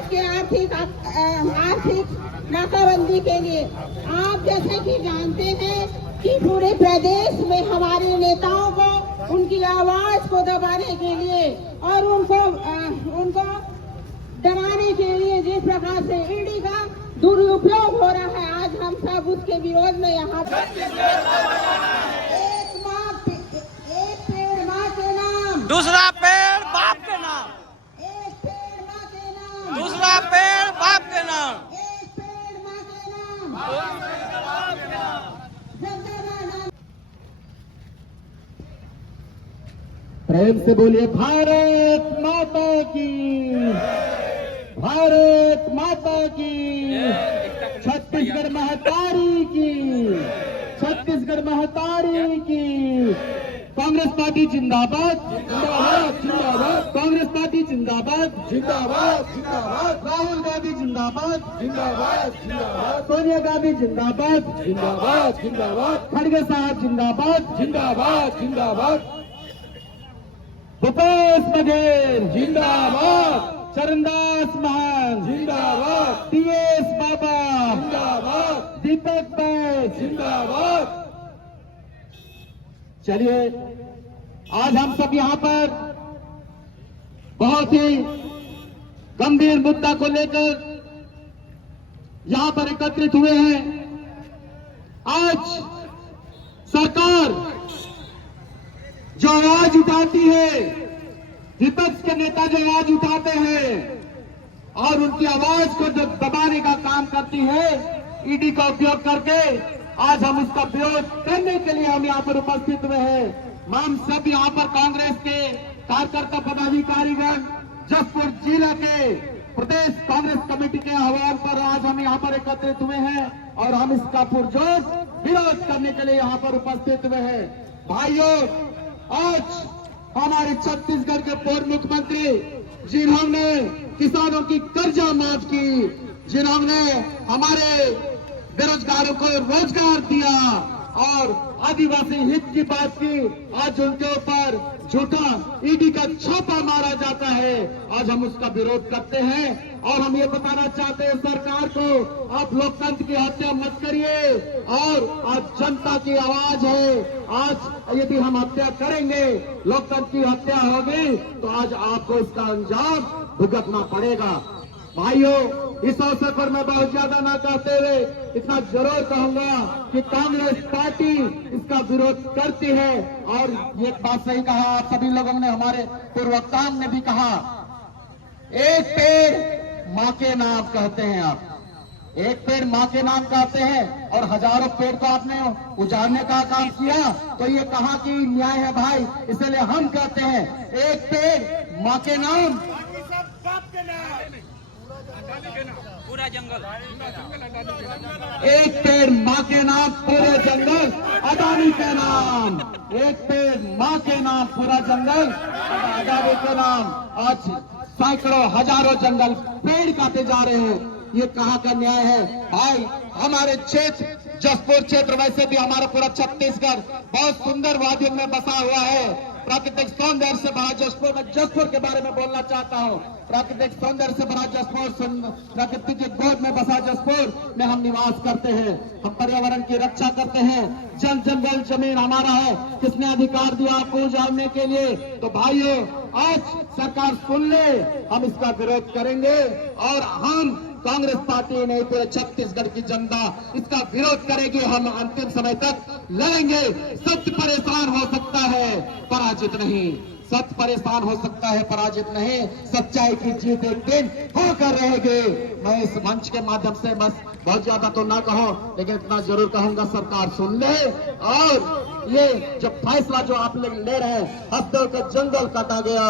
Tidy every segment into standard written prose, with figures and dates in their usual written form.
समाज के आर्थिक नाकाबंदी के लिए। आप जैसे कि जानते हैं कि पूरे प्रदेश में हमारे नेताओं को उनकी आवाज को दबाने के लिए और उनको डराने के लिए जिस प्रकार से ईडी का दुरुपयोग हो रहा है, आज हम सब उसके विरोध में यहाँ पर एक पेड़ माँ के नाम, दूसरा पेड़ बाप के नाम, एक पेड़ माँ के नाम, दूसरा पेड़ बाप के नाम, एक पेड़ माँ के नाम, जिंदाबाद। प्रेम से बोलिए भारत माता की, भारत माता की, छत्तीसगढ़ महतारी की, छत्तीसगढ़ महतारी की। कांग्रेस पार्टी जिंदाबाद, जिंदाबाद, जिंदाबाद। कांग्रेस पार्टी जिंदाबाद, जिंदाबाद, जिंदाबाद। राहुल गांधी जिंदाबाद, जिंदाबाद, जिंदाबाद। सोनिया गांधी जिंदाबाद, जिंदाबाद, जिंदाबाद। खड़गे साहब जिंदाबाद, जिंदाबाद, जिंदाबाद। भूपेश बघेल जिंदाबाद, चरणदास महान जिंदाबाद, टीएस बाबा जिंदाबाद, दीपक भाई जिंदाबाद। चलिए, आज हम सब यहाँ पर बहुत ही गंभीर मुद्दा को लेकर यहाँ पर एकत्रित हुए हैं। आज सरकार जो आवाज उठाती है, विपक्ष के नेता जो आवाज उठाते हैं और उनकी आवाज को जो दबाने का काम करती है ईडी का उपयोग करके, आज हम उसका विरोध करने के लिए हम यहाँ पर उपस्थित हुए हैं। हम सब यहाँ पर कांग्रेस के कार्यकर्ता पदाधिकारीगण, जसपुर जिला के प्रदेश कांग्रेस कमेटी के आह्वान पर आज हम यहाँ पर एकत्रित हुए हैं और हम इसका पुरजोर विरोध करने के लिए यहाँ पर उपस्थित हुए हैं। भाइयों, आज हमारे छत्तीसगढ़ के पूर्व मुख्यमंत्री जिन्होंने किसानों की कर्जा माफ की, जिन्होंने हमारे बेरोजगारों को रोजगार दिया और आदिवासी हित की बात की, आज उनके ऊपर झूठा ईडी का छापा मारा जाता है। आज हम उसका विरोध करते हैं और हम ये बताना चाहते हैं सरकार को, आप लोकतंत्र की हत्या मत करिए। और आज जनता की आवाज है, आज यदि हम हत्या करेंगे, लोकतंत्र की हत्या होगी, तो आज आपको इसका अंजाम भुगतना पड़ेगा। भाइयों, इस अवसर पर मैं बहुत ज्यादा ना कहते हुए इतना जरूर कहूंगा कि कांग्रेस पार्टी इसका विरोध करती है। और ये बात सही कहा आप सभी लोगों ने, हमारे पूर्ववक्ताओं ने भी कहा, एक पेड़ माँ के नाम कहते हैं आप, एक पेड़ माँ के नाम कहते हैं और हजारों पेड़ को आपने उजाड़ने का काम किया, तो ये कहाँ की न्याय है भाई। इसलिए हम कहते हैं एक पेड़ माँ के नाम, पूरा जंगल, एक पेड़ माँ के नाम, पूरे जंगल अदानी के नाम। एक पेड़ माँ के नाम, पूरा जंगल अदानी के नाम। आज सैकड़ों हजारों जंगल पेड़ काटे जा रहे हैं, ये कहाँ का न्याय है भाई। हमारे क्षेत्र जसपुर क्षेत्र, वैसे भी हमारा पूरा छत्तीसगढ़ बहुत सुंदर वादियों में बसा हुआ है, प्राकृतिक सौंदर्य से भरा जसपुर। मैं जसपुर के बारे में बोलना चाहता हूँ, प्राकृतिक सौंदर्य से भरा जसपुर, प्रकृति की गोद में बसा जसपुर में हम निवास करते हैं। हम पर्यावरण की रक्षा करते हैं, जल जंगल जमीन हमारा है, किसने अधिकार दिया आपको उजाड़ने के लिए। तो भाइयों, आज सरकार सुन ले, हम इसका विरोध करेंगे और हम कांग्रेस पार्टी नहीं, पूरे छत्तीसगढ़ की जनता इसका विरोध करेगी। हम अंतिम समय तक लड़ेंगे। सत्य परेशान हो सकता है, पराजित नहीं। सत्य परेशान हो सकता है, पराजित नहीं। सच्चाई की जीत एक दिन होकर रहेगी। मैं इस मंच के माध्यम से बस बहुत ज्यादा तो ना कहो, लेकिन इतना जरूर कहूंगा, सरकार सुन ले और ये जब फैसला जो आप लोग ले रहे हैं, हफ्तों का जंगल काटा गया,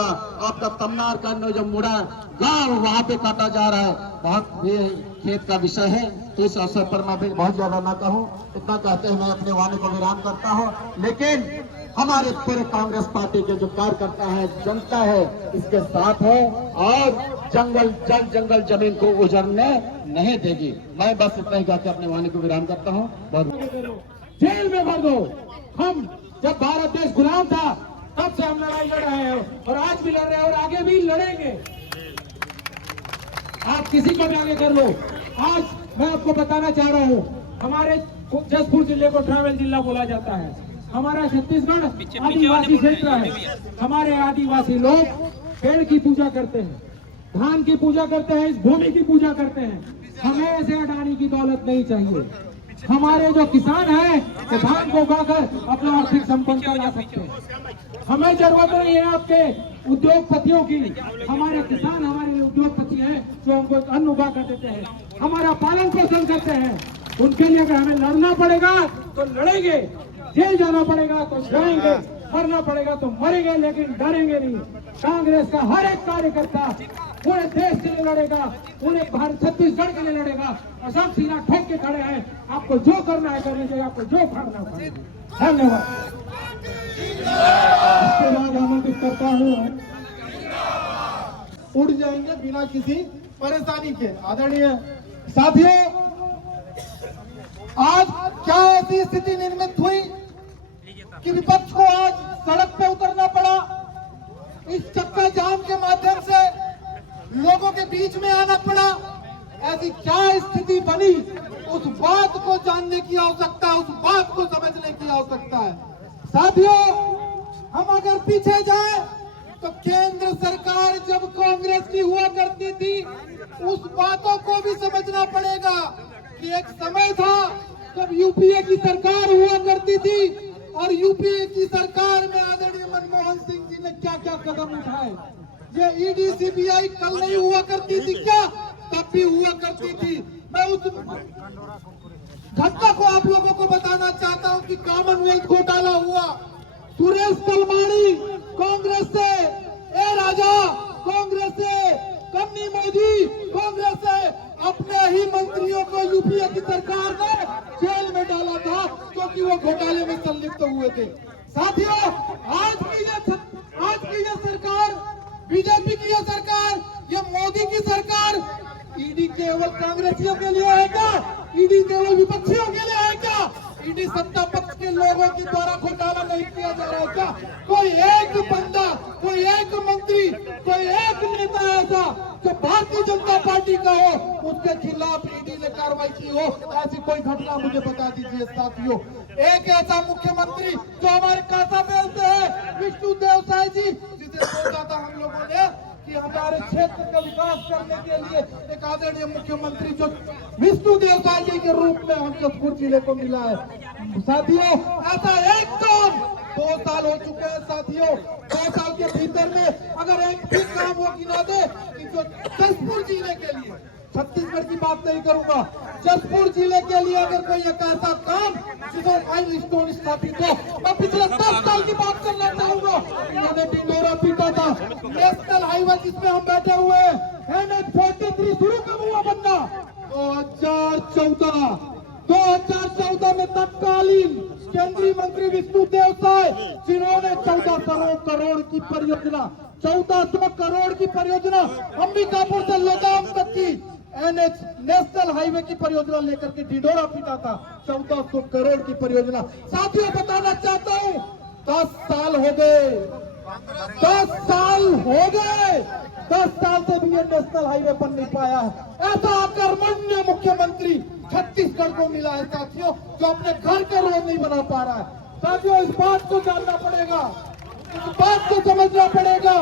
आपका तमनार का जो मुड़ा गांव वहां पे काटा जा रहा है, बहुत ये खेत का विषय है। तो इस अवसर पर मैं भी बहुत ज्यादा ना कहूं, इतना कहते हुए मैं अपने वाणी को विराम करता हूं। लेकिन हमारे पूरे कांग्रेस पार्टी के जो कार्यकर्ता है, जनता है, इसके साथ है और जंगल जंगल जमीन को उजड़ने नहीं देगी। मैं बस इतना ही कहकर अपने वाणी को विराम करता हूँ। जेल में भर दो। हम जब भारत देश गुलाम था तब से हम लड़ाई लड़ रहे हैं और आज भी लड़ रहे हैं और आगे भी लड़ेंगे। आप किसी को भी आगे कर लो। आज मैं आपको बताना चाह रहा हूँ, हमारे जसपुर जिले को ट्रैवल जिला बोला जाता है। हमारा छत्तीसगढ़ आदिवासी क्षेत्र है। हमारे आदिवासी लोग पेड़ की पूजा करते हैं, धान की पूजा करते हैं, इस भूमि की पूजा करते हैं। हमें ऐसे अडानी की दौलत नहीं चाहिए। हमारे जो किसान हैं वो धान को उगाकर अपना आर्थिक संपन्नता ला सकते हैं। हमें जरूरत नहीं है आपके उद्योगपतियों की। हमारे किसान हमारे उद्योगपति हैं जो हमको अन्न उगा कर देते हैं, हमारा पालन पोषण करते हैं। उनके लिए अगर हमें लड़ना पड़ेगा तो लड़ेंगे, जेल जाना पड़ेगा तो जाएंगे, मरना पड़ेगा तो मरेंगे, लेकिन डरेंगे नहीं। कांग्रेस का हर एक कार्यकर्ता पूरे देश के लिए लड़ेगा, पूरे भारत छत्तीसगढ़ के लिए लड़ेगा और सब सीना ठोक के खड़े हैं। आपको जो करना है कर लीजिएगा, आपको जो करना है। धन्यवाद। इसके बाद आमंत्रित करता हूँ, उड़ जाएंगे बिना किसी परेशानी के आदरणीय साथियों। आज क्या ऐसी स्थिति निर्मित हुई कि विपक्ष को आज सड़क पे उतरना पड़ा, इस चक्का जाम के माध्यम से लोगों के बीच में आना पड़ा। ऐसी क्या स्थिति बनी, उस बात को जानने की आवश्यकता है, उस बात को समझने की आवश्यकता है। साथियों, हम अगर पीछे जाएं तो केंद्र सरकार जब कांग्रेस की हुआ करती थी, उस बातों को भी समझना पड़ेगा कि एक समय था जब यूपीए की सरकार हुआ करती थी और यूपीए की सरकार में आदरणीय मनमोहन सिंह जी ने क्या क्या कदम उठाए। ये ईडी सीबीआई कल नहीं हुआ करती थी क्या, तब भी हुआ करती थी। मैं उस घटना को आप लोगों को बताना चाहता हूं कि कॉमनवेल्थ घोटाला हुआ, सुरेश कलमाड़ी कांग्रेस से, ए राजा कांग्रेस से, कन्नी मोदी कांग्रेस से, अपने ही मंत्रियों को यूपीए की सरकार ने जेल में डाला था क्योंकि वो घोटाले में संलिप्त हुए थे। साथियों, आज की ये सरकार, बीजेपी की ये सरकार, ये मोदी की सरकार, ईडी केवल कांग्रेसियों के लिए है क्या? ईडी केवल विपक्षियों के लिए है क्या? ईडी सत्ता पक्ष के लोगों के द्वारा घोटाला नहीं किया जा रहा है क्या? कोई एक बंदा, कोई एक मंत्री, कोई एक नेता ऐसा जो भारतीय जनता पार्टी का हो, उसके खिलाफ ईडी ने कार्रवाई की हो, ऐसी कोई घटना मुझे बता दीजिए साथियों। एक ऐसा मुख्यमंत्री जो हमारे कासा बेल से है, विष्णु देव साय जी, जिसे सोचा था हम लोगों ने कि हमारे क्षेत्र का विकास करने के लिए एक आदरणीय मुख्यमंत्री जो विष्णु देव साय जी के रूप में हम जसपुर जिले को मिला है। साथियों, ऐसा एक काम 2 साल हो चुके हैं साथियों। 2 साल के भीतर में अगर एक भी काम वो गिना दे कि जो जसपुर जिले के लिए, छत्तीसगढ़ की बात नहीं करूंगा, जसपुर जिले के लिए अगर कोई एक ऐसा काम जिसमें माइलस्टोन स्थापित हो, मैं पिछले 10 साल की बात करना चाहूंगा। इन्होंने ढिंढोरा पीटा था, नेशनल हाईवे जिसमें हम बैठे हुए हैं, NH-43 शुरू कब हुआ बनना? 2014 में तत्कालीन केंद्रीय मंत्री विष्णु देव साय, जिन्होंने 1400 करोड़ की परियोजना, 1400 करोड़ की परियोजना अंबिकापुर से लगाम तक की NH नेशनल हाईवे की परियोजना लेकर के ढिंढोरा पीटा था। 1400 करोड़ की परियोजना। साथियों, बताना चाहता हूँ, 10 साल हो गए, 10 साल हो गए, 10 साल से भी ये नेशनल हाईवे बन नहीं पाया है। ऐसा कर्मण्य मुख्यमंत्री छत्तीसगढ़ को मिला है साथियों, जो अपने घर के रोड नहीं बना पा रहा है। साथियों, इस बात को जानना पड़ेगा, इस बात को समझना पड़ेगा।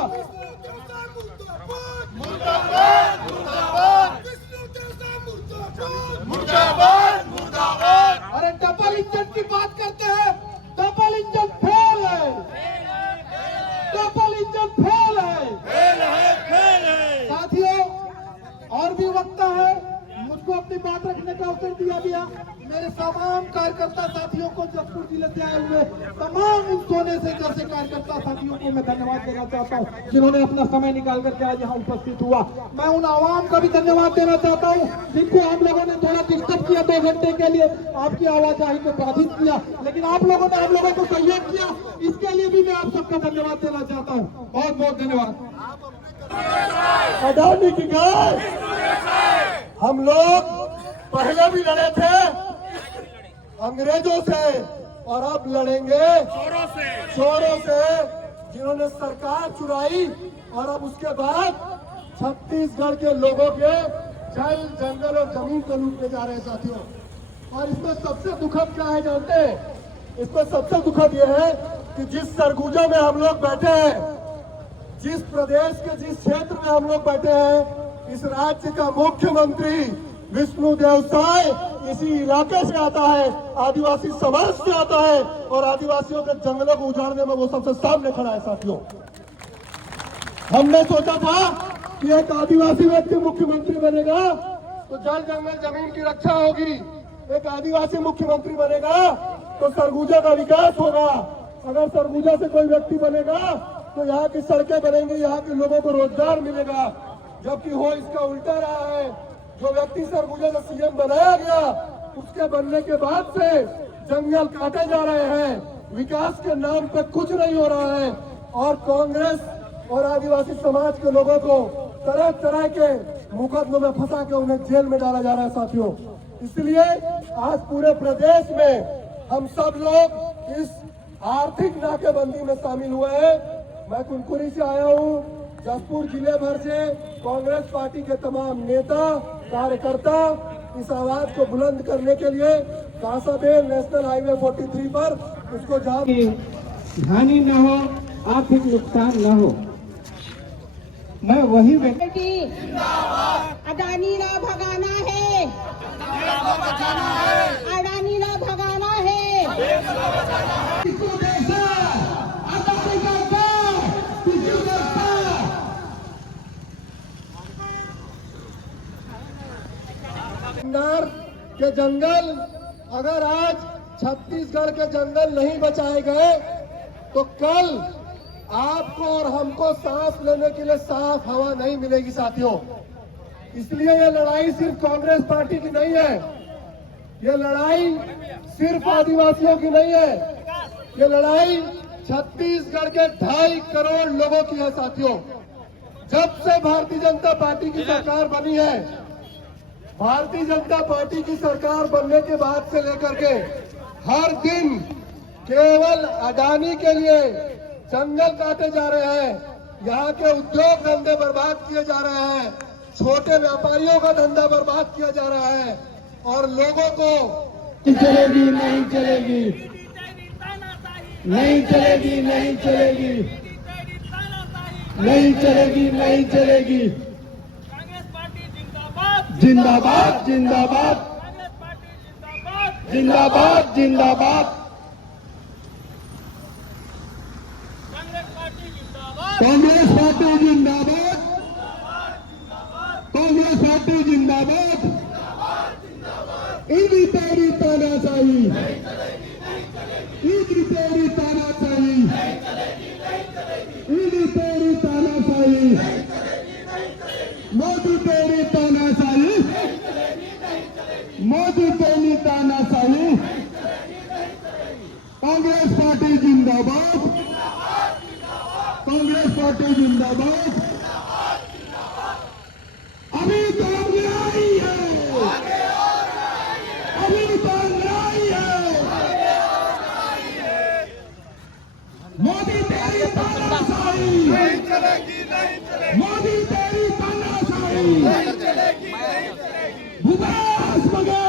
अरे डबल इंजन की बात करते हैं, डबल इंजन फेल है, डबल इंजन फेल है। साथियों, और भी वक्ता है, मुझको अपनी बात रखने का अवसर दिया गया। मेरे तमाम कार्यकर्ता साथियों को, जसपुर जिले से आए हुए तमाम इन सोने से जैसे कार्यकर्ता साथियों को मैं धन्यवाद देना चाहता हूं, जिन्होंने अपना समय निकाल करके आज यहाँ उपस्थित हुआ। मैं उन आवाम का भी धन्यवाद देना चाहता हूं जिनको आप लोगों ने थोड़ा डिस्टर्ब किया 2 घंटे के लिए, आपकी आवाजाही को बाधित किया, लेकिन आप लोगों ने हम लोगों को सहयोग किया, इसके लिए भी मैं आप सबका धन्यवाद देना चाहता हूँ। बहुत बहुत धन्यवाद। अडानी की गाय, हम लोग पहले भी लड़े थे अंग्रेजों से और अब लड़ेंगे चोरों से, जिन्होंने सरकार चुराई और अब उसके बाद छत्तीसगढ़ के लोगों के जल जंगल और जमीन को लूटने जा रहे हैं साथियों। और इसमें सबसे दुखद क्या है जानते हैं? इसमें सबसे दुखद यह है कि जिस सरगुजा में हम लोग बैठे हैं, जिस प्रदेश के जिस क्षेत्र में हम लोग बैठे हैं, इस राज्य का मुख्यमंत्री विष्णुदेव साय इसी इलाके से आता है, आदिवासी समाज से आता है और आदिवासियों के जंगलों को उजाड़ने में वो सबसे सामने खड़ा है साथियों। हमने सोचा था कि एक आदिवासी व्यक्ति मुख्यमंत्री बनेगा तो जल जंगल जमीन की रक्षा होगी, एक आदिवासी मुख्यमंत्री बनेगा तो सरगुजा का विकास होगा, अगर सरगुजा से कोई व्यक्ति बनेगा तो यहाँ की सड़कें बनेंगी, यहाँ के लोगों को रोजगार मिलेगा। जबकि हो इसका उल्टा रहा है। जो व्यक्ति सरगुजा का सीएम बनाया गया, उसके बनने के बाद से जंगल काटे जा रहे हैं, विकास के नाम पे कुछ नहीं हो रहा है और कांग्रेस और आदिवासी समाज के लोगों को तरह तरह के मुकदमों में फंसा के उन्हें जेल में डाला जा रहा है साथियों। इसलिए आज पूरे प्रदेश में हम सब लोग इस आर्थिक नाकेबंदी में शामिल हुए हैं। मैं कुनकुरी से आया हूँ, जसपुर जिले भर से कांग्रेस पार्टी के तमाम नेता कार्यकर्ता इस आवाज को बुलंद करने के लिए कांसाबेल नेशनल हाईवे 43 पर उसको जाम हानि न हो, आर्थिक नुकसान न हो। मैं वही बेटी अडानी ना भगाना है, अडानी ना भगाना है। नार के जंगल अगर आज छत्तीसगढ़ के जंगल नहीं बचाए गए तो कल आपको और हमको सांस लेने के लिए साफ हवा नहीं मिलेगी साथियों। इसलिए ये लड़ाई सिर्फ कांग्रेस पार्टी की नहीं है, ये लड़ाई सिर्फ आदिवासियों की नहीं है, ये लड़ाई छत्तीसगढ़ के 2.5 करोड़ लोगों की है साथियों। जब से भारतीय जनता पार्टी की सरकार बनी है, भारतीय जनता पार्टी की सरकार बनने के बाद से लेकर के हर दिन केवल अडानी के लिए जंगल काटे जा रहे हैं, यहाँ के उद्योग धंधे बर्बाद किए जा रहे हैं, छोटे व्यापारियों का धंधा बर्बाद किया जा रहा है और लोगों को चलेगी नहीं चलेगी, नहीं चलेगी, नहीं चलेगी, नहीं चलेगी, नहीं चलेगी। जिंदाबाद जिंदाबाद जिंदाबाद जिंदाबाद, कांग्रेस पार्टी जिंदाबाद, कांग्रेस पार्टी जिंदाबाद। ईदी तेरी तानाशाही, ईदी तेरी तानाशाही, ईदी तेरी तानाशाही, मोदी तेरी तानाशाही, मोदी तेरी तानाशाही। कांग्रेस पार्टी जिंदाबाद, कांग्रेस पार्टी जिंदाबाद। अभी तो अन्याय है, अभी तो अन्याय है। मोदी तेरी तानाशाही, मोदी तेरी तानाशाही। भूपेश बघेल